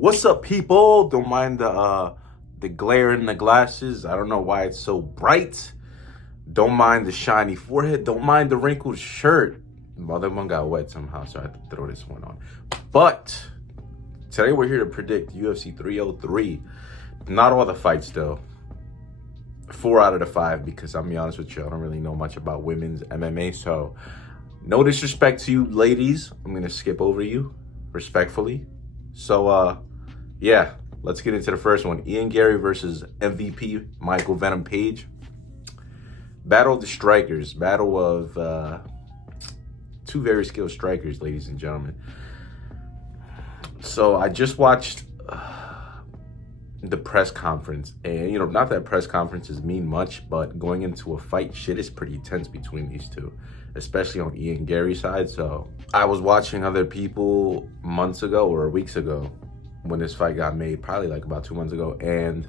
What's up, people? Don't mind the glare in the glasses. I don't know why it's so bright. Don't mind the shiny forehead. Don't mind the wrinkled shirt. Well, that one got wet somehow, so I had to throw this one on. But today we're here to predict UFC 303. Not all the fights though. 4 out of the 5, because I'm gonna be honest with you, I don't really know much about women's MMA. So no disrespect to you ladies, I'm gonna skip over you respectfully. So yeah, let's get into the first one. Ian Garry versus MVP Michael Venom Page. Battle of the strikers. Battle of two very skilled strikers, ladies and gentlemen. So I just watched the press conference, and not that press conferences mean much, but going into a fight, shit is pretty tense between these two, especially on Ian Garry's side. So I was watching other people months ago or weeks ago when this fight got made, probably like about 2 months ago, and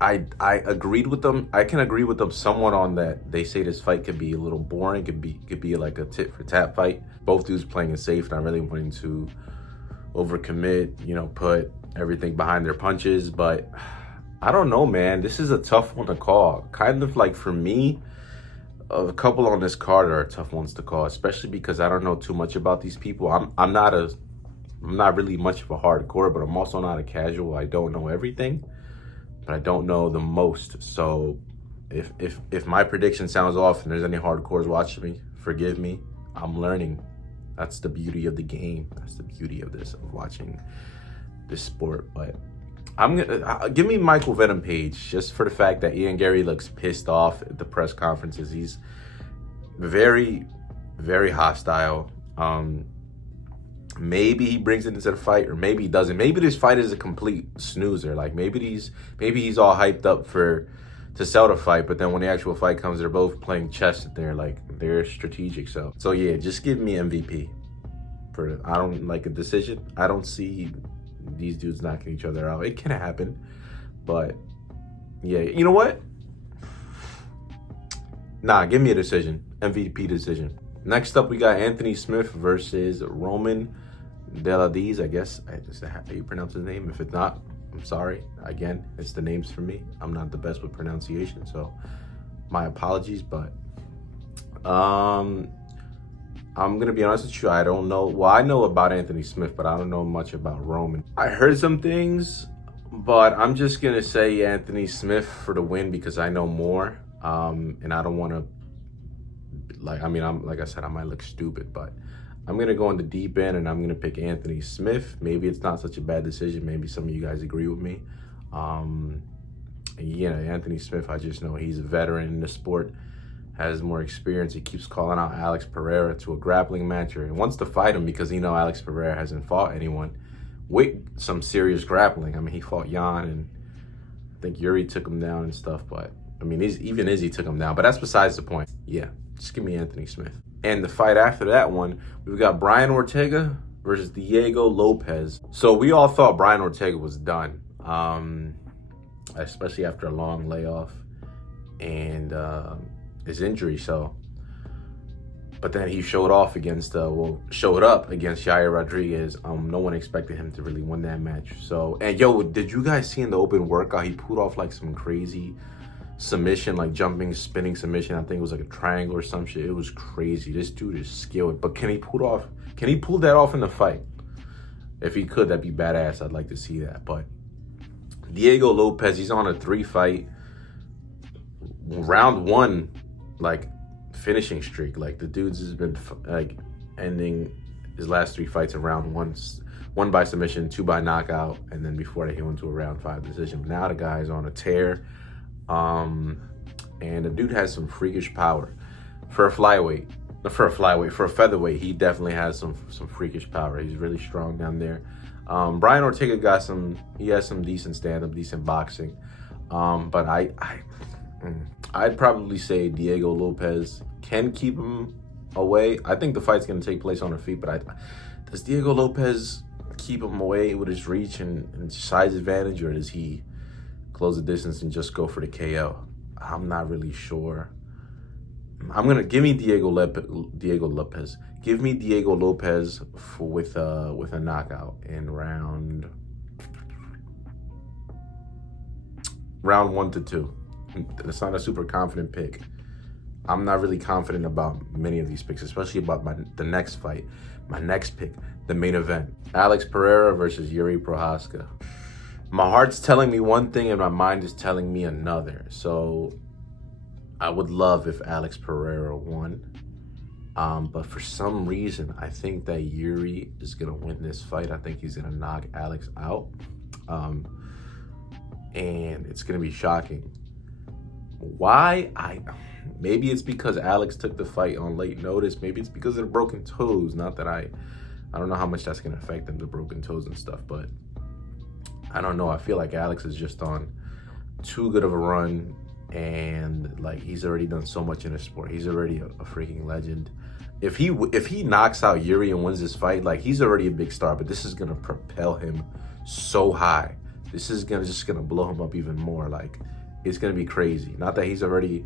I agreed with them. I can agree with them somewhat on that. They say this fight could be a little boring, could be like a tit for tat fight. Both dudes playing it safe, not really wanting to overcommit, put everything behind their punches. But I don't know, man. This is a tough one to call. Kind of like, for me, a couple on this card are tough ones to call, especially because I don't know too much about these people. I'm not really much of a hardcore, but I'm also not a casual. I don't know everything, but I don't know the most. So if my prediction sounds off and there's any hardcores watching me, forgive me. I'm learning. That's the beauty of the game. That's the beauty of watching this sport. But I'm gonna give me Michael Venom Page, just for the fact that Ian Garry looks pissed off at the press conferences. He's very, very hostile. Maybe he brings it into the fight, or maybe he doesn't. Maybe this fight is a complete snoozer. Like maybe he's all hyped up to sell the fight, but then when the actual fight comes, they're both playing chess. They're strategic. So yeah, just give me MVP. I don't like a decision. I don't see these dudes knocking each other out. It can happen, but yeah, you know what? Nah, give me a decision. MVP decision. Next up, we got Anthony Smith versus Roman Deladies. I guess is that how you pronounce his name? If it's not, I'm sorry. Again, it's the names for me. I'm not the best with pronunciation, so my apologies. But I'm gonna be honest with you. I don't know. Well, I know about Anthony Smith, but I don't know much about Roman. I heard some things, but I'm just gonna say Anthony Smith for the win because I know more. And I don't want to. Like I said, I might look stupid, but I'm gonna go in the deep end and I'm gonna pick Anthony Smith. Maybe it's not such a bad decision. Maybe some of you guys agree with me. Yeah, Anthony Smith, I just know he's a veteran in the sport, has more experience. He keeps calling out Alex Pereira to a grappling match, or he wants to fight him because Alex Pereira hasn't fought anyone with some serious grappling. I mean, he fought Jan, and I think JIRI took him down and stuff, but even Izzy took him down, but that's besides the point. Yeah, just give me Anthony Smith. And the fight after that one, we've got Brian Ortega versus Diego Lopez. So we all thought Brian Ortega was done, especially after a long layoff and his injury. So, but then he showed up against Yair Rodriguez. No one expected him to really win that match. So, and yo, did you guys see in the open workout, he pulled off like some crazy submission, like jumping, spinning submission. I think it was like a triangle or some shit. It was crazy. This dude is skilled, but can he pull that off in the fight? If he could, that'd be badass. I'd like to see that. But Diego Lopez, he's on a 3-fight round 1 like finishing streak. Like the dude's has been like ending his last 3 fights in round 1 by submission, 2 by knockout, and then before that he went to a round 5 decision. But now the guy's on a tear. And the dude has some freakish power for a featherweight. He definitely has some freakish power. He's really strong down there. Brian Ortega he has some decent stand-up, decent boxing. But I'd probably say Diego Lopez can keep him away. I think the fight's going to take place on her feet, but does Diego Lopez keep him away with his reach and size advantage, or does he close the distance and just go for the KO? I'm not really sure. Give me Diego Lopez. Give me Diego Lopez with a knockout in round round 1 to 2. It's not a super confident pick. I'm not really confident about many of these picks, especially about the next fight. My next pick, the main event. Alex Pereira versus JIRI PROCHÁZKA. My heart's telling me one thing and my mind is telling me another. So I would love if Alex Pereira won. But for some reason, I think that JIRI is going to win this fight. I think he's going to knock Alex out. And it's going to be shocking. Why? Maybe it's because Alex took the fight on late notice. Maybe it's because of the broken toes. Not that I don't know how much that's going to affect them, the broken toes and stuff. But I don't know. I feel like Alex is just on too good of a run. And like, he's already done so much in the sport. He's already a freaking legend. If he knocks out JIRI and wins this fight, like, he's already a big star. But this is going to propel him so high. This is just gonna blow him up even more. Like, it's gonna be crazy. Not that he's already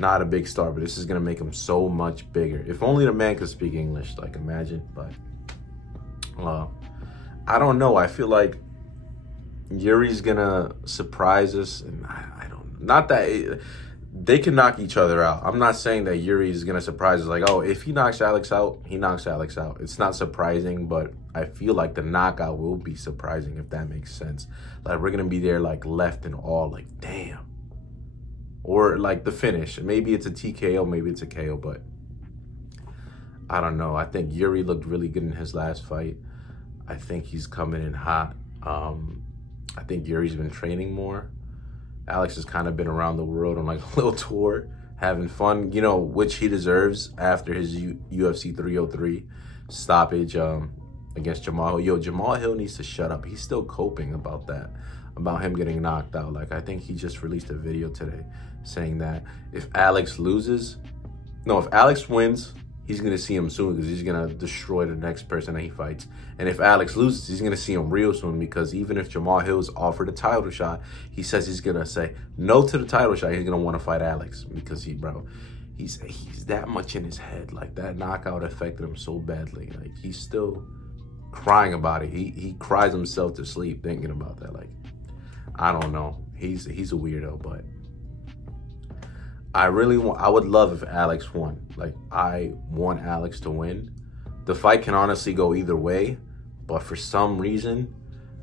not a big star, but this is gonna make him so much bigger. If only the man could speak English, like, imagine. But I don't know. I feel like JIRI's gonna surprise us, and I don't. Not that they can knock each other out. I'm not saying that JIRI is gonna surprise us. Like, oh, if he knocks Alex out, he knocks Alex out. It's not surprising, but I feel like the knockout will be surprising, if that makes sense. Like, we're gonna be there, like, left in awe, like, damn. Or like the finish. Maybe it's a TKO, maybe it's a KO, but I don't know. I think JIRI looked really good in his last fight. I think he's coming in hot. I think JIRI's been training more. Alex has kind of been around the world on, like, a little tour, having fun, you know, which he deserves after his UFC 303 stoppage against Jamal Hill. Yo, Jamal Hill needs to shut up. He's still coping about that, about him getting knocked out. Like, I think he just released a video today saying that if Alex wins, he's going to see him soon because he's going to destroy the next person that he fights. And if Alex loses, he's going to see him real soon, because even if Jamal Hill's offered a title shot, he says he's going to say no to the title shot. He's going to want to fight Alex because he's that much in his head. Like, that knockout affected him so badly. Like, he's still crying about it. He cries himself to sleep thinking about that. Like, I don't know. He's a weirdo, but I would love if Alex won. Like, I want Alex to win. The fight can honestly go either way, but for some reason,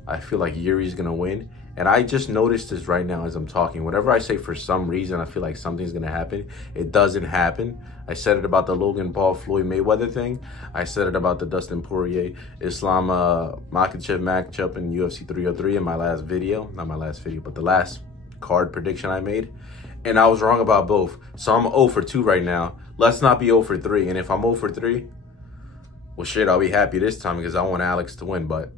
I feel like JIRI's gonna win. And I just noticed this right now as I'm talking. Whenever I say for some reason, I feel like something's gonna happen. It doesn't happen. I said it about the Logan Paul Floyd Mayweather thing. I said it about the Dustin Poirier Islam Makhachev matchup in UFC 303 in my last video. Not my last video, but the last card prediction I made. And I was wrong about both. So I'm 0 for 2 right now. Let's not be 0 for 3. And if I'm 0 for 3, well, shit, I'll be happy this time because I want Alex to win. But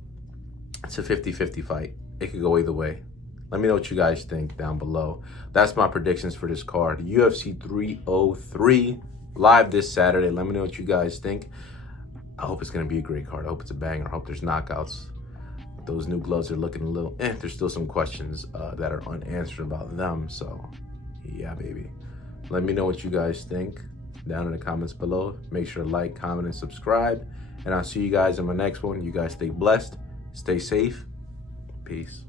it's a 50-50 fight. It could go either way. Let me know what you guys think down below. That's my predictions for this card. UFC 303 live this Saturday. Let me know what you guys think. I hope it's going to be a great card. I hope it's a banger. I hope there's knockouts. Those new gloves are looking a little There's still some questions that are unanswered about them. So, yeah, baby. Let me know what you guys think down in the comments below. Make sure to like, comment, and subscribe. And I'll see you guys in my next one. You guys stay blessed. Stay safe. Peace.